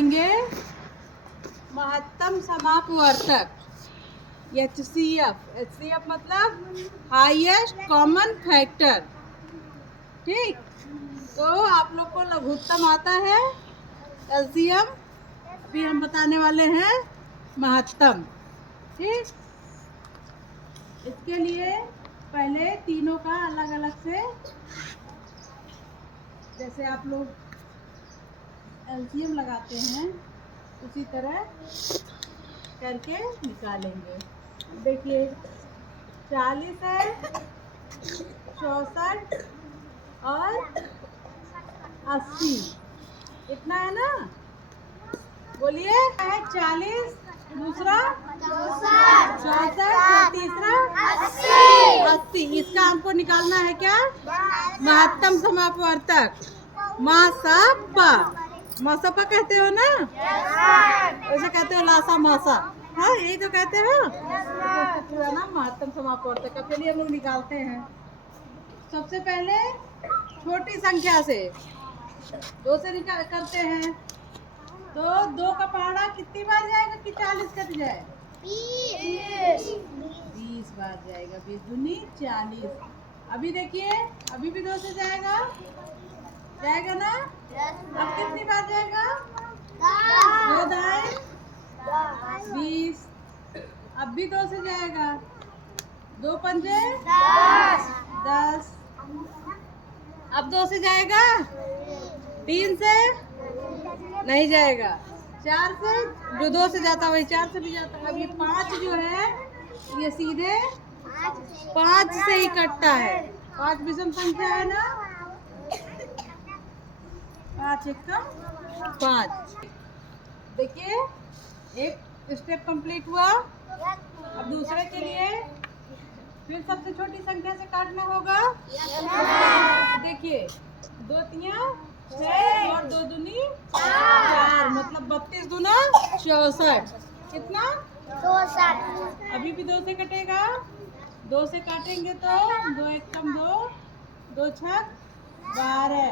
निकालेंगे महत्तम समापवर्तक HCF मतलब हाईएस्ट कॉमन फैक्टर। ठीक, तो आप लोग को लघुत्तम आता है, LCM भी हम बताने वाले हैं, महत्तम। ठीक, इसके लिए पहले तीनों का अलग अलग से, जैसे आप लोग LCM लगाते हैं उसी तरह करके निकालेंगे। देखिए 40 है, 64 और 80, इतना है ना। बोलिए, है 40, दूसरा 64, तीसरा 80। इसका हमको निकालना है क्या, महत्तम समापवर्तक। मासापा कहते हो ना, वैसे कहते हो लासा मासा, हाँ यही तो कहते हो। तो पूरा नाम महत्तम समापवर्तक का। चलिए हम लोग निकालते हैं। सबसे पहले छोटी संख्या से 2 से निकाल करते हैं, तो 2 का पहाड़ा कितनी बार जाएगा कि 40 कट जाए? 20 बार जाएगा। 20 दूनी 40। अभी देखिए, अभी भी 2 से जाएगा ना। अब कितनी बार जाएगा? 2 दाएं 20। अब भी 2 से जाएगा, 2 पंजे 10। अब 2 से जाएगा, 3 से नहीं जाएगा, 4 से, जो 2 से जाता है वही 4 से भी जाता है। अब ये 5 जो है ये सीधे 5 से ही कटता है। 5 विषम संख्या है ना, 5 एकम 5। देखिए एक स्टेप कंप्लीट हुआ। अब दूसरे के लिए फिर सबसे छोटी संख्या से काटना होगा। देखिए 2 तिया 6 और 2 दूनी 4, मतलब 32 दूना 64। कितना? 64। अभी भी 2 से कटेगा, 2 से काटेंगे तो 2 एकम 2, 2 छक 12,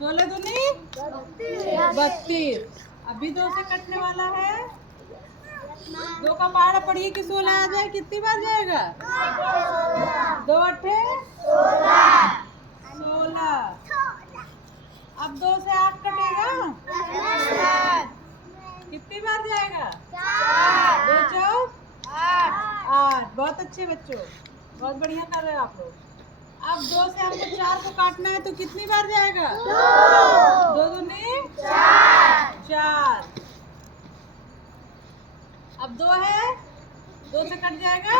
16 दूनी 32। अभी 2 से कटने वाला है, 2 का पहाड़ा पढ़िए कि 16 आ जाए। कितनी बार जाएगा? 2 अट्ठे 16। अब 2 से 8 कटेगा, कितनी बार जाएगा? 2 चौक 8। बहुत अच्छे बच्चों, बहुत बढ़िया कर रहे हो आप लोग। अब 2 से हमको 4 को काटना है, तो कितनी बार जाएगा? 2 दूनी 4। अब 2 है, 2 से कट जाएगा।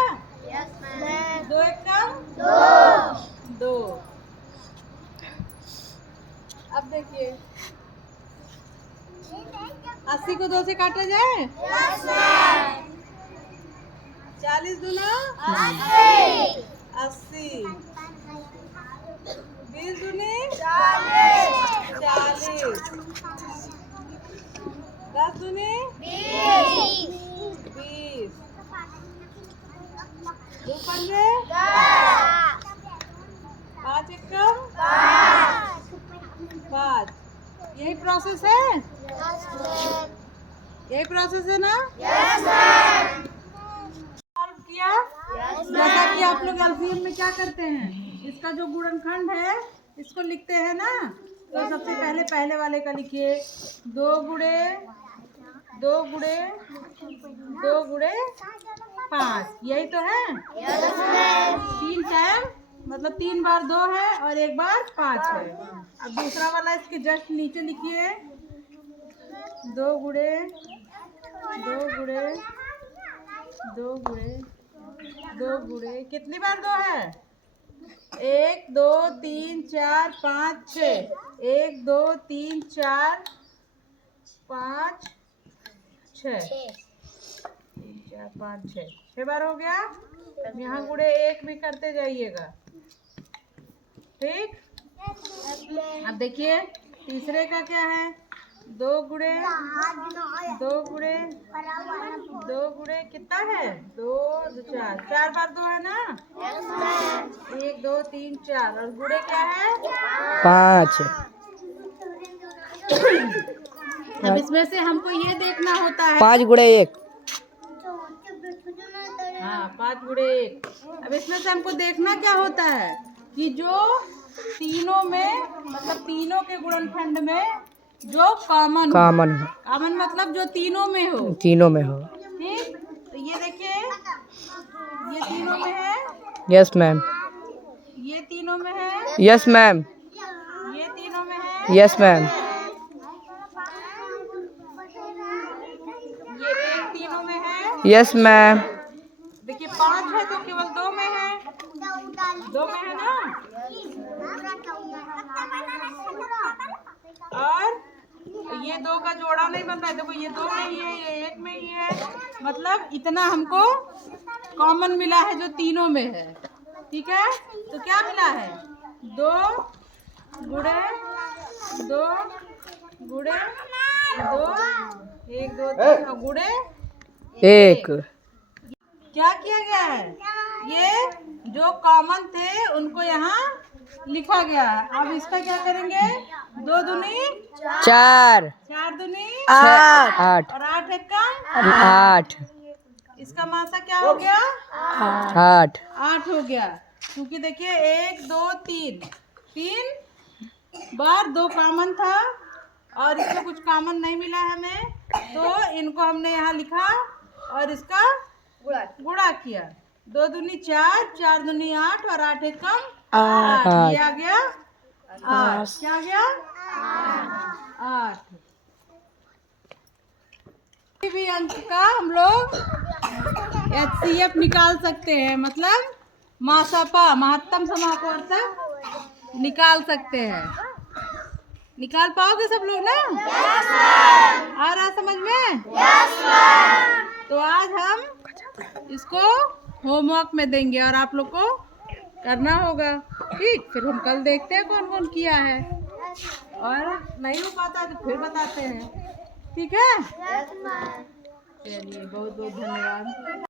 2 एकम 2। अब देखिए 80 को 2 से काटा जाए। 40 दूना 80, 20 दूनी 40, 10 दूनी 20, 2 पंजे 5 एकम 5। यही प्रोसेस है, यही प्रोसेस है ना? किया जैसा कि आप लोग LCM में क्या करते हैं, इसका जो गुणनखंड है इसको लिखते हैं ना। तो सबसे पहले वाले का लिखिए, 2 गुणे 2 गुणे 2 गुणे 5, यही तो है। 3 टाइम मतलब 3 बार 2 है और 1 बार 5 है। अब दूसरा वाला इसके जस्ट नीचे लिखिए, 2 गुणे 2 गुणे 2 गुणे 2 गुणे, कितनी बार 2 है? 1 2 3 4 5 6, 1 2 3 4 5 6, 3 4 5 6, 6 बार हो गया। यहाँ गुणे 1 भी करते जाइएगा। ठीक, अब देखिए तीसरे का क्या है, 2 गुणे 2 गुणे 2 गुणे कितना है? 2 4, 4 बार 2 है ना। 1 2 3 4 और गुणे क्या है? 5। अब इसमें से हमको ये देखना होता है 5 गुणे 1। हाँ 5 गुणे 1। अब इसमें से हमको देखना क्या होता है कि जो तीनों में मतलब तीनों के गुणनखंड में जो कॉमन हो। कॉमन मतलब जो तीनों में हो। ठीक, तो ये देखिए ये तीनों में है। Yes ma'am. ये तीनों में है। Yes ma'am. ये तीनों में है। Yes ma'am. ये एक तीनों में है। Yes ma'am. देखिए 5 है तो केवल 2 में है। 2 में है ना। और ये 2 का जोड़ा नहीं बन रहा है। देखो ये 2 में ही है, ये 1 में ही है। मतलब इतना हमको कॉमन मिला है जो तीनों में है। ठीक है, तो क्या मिला है 2 गुणे 2 गुणे 2 1 2 3 गुणे 1। क्या किया गया है ये जो कॉमन थे उनको यहाँ लिखा गया है। अब इसका क्या करेंगे 2 दूनी 4 4 दूनी 8 और 8 एक कम 8 इसका मासा क्या हो गया 8 8 हो गया। क्योंकि देखिए 1 2 3 बार 2 कॉमन था और इसमें कुछ कॉमन नहीं मिला हमें, तो इनको हमने यहाँ लिखा और इसका गुणा किया। 2 दूनी 4 4 दूनी 8 और 8 एक कम 8। ये आ गया 8। क्या आ गया 8। किसी भी अंक का हम लोग HCF निकाल सकते हैं, मतलब मासापा महत्तम समापवर्तक निकाल सकते हैं। निकाल पाओगे सब लोग ना? आ रहा समझ में? तो आज हम इसको होमवर्क में देंगे और आप लोग को करना होगा। ठीक, फिर हम कल देखते हैं कौन कौन किया है और नहीं हो पाता तो फिर बताते हैं। ठीक है, चलिए बहुत बहुत धन्यवाद।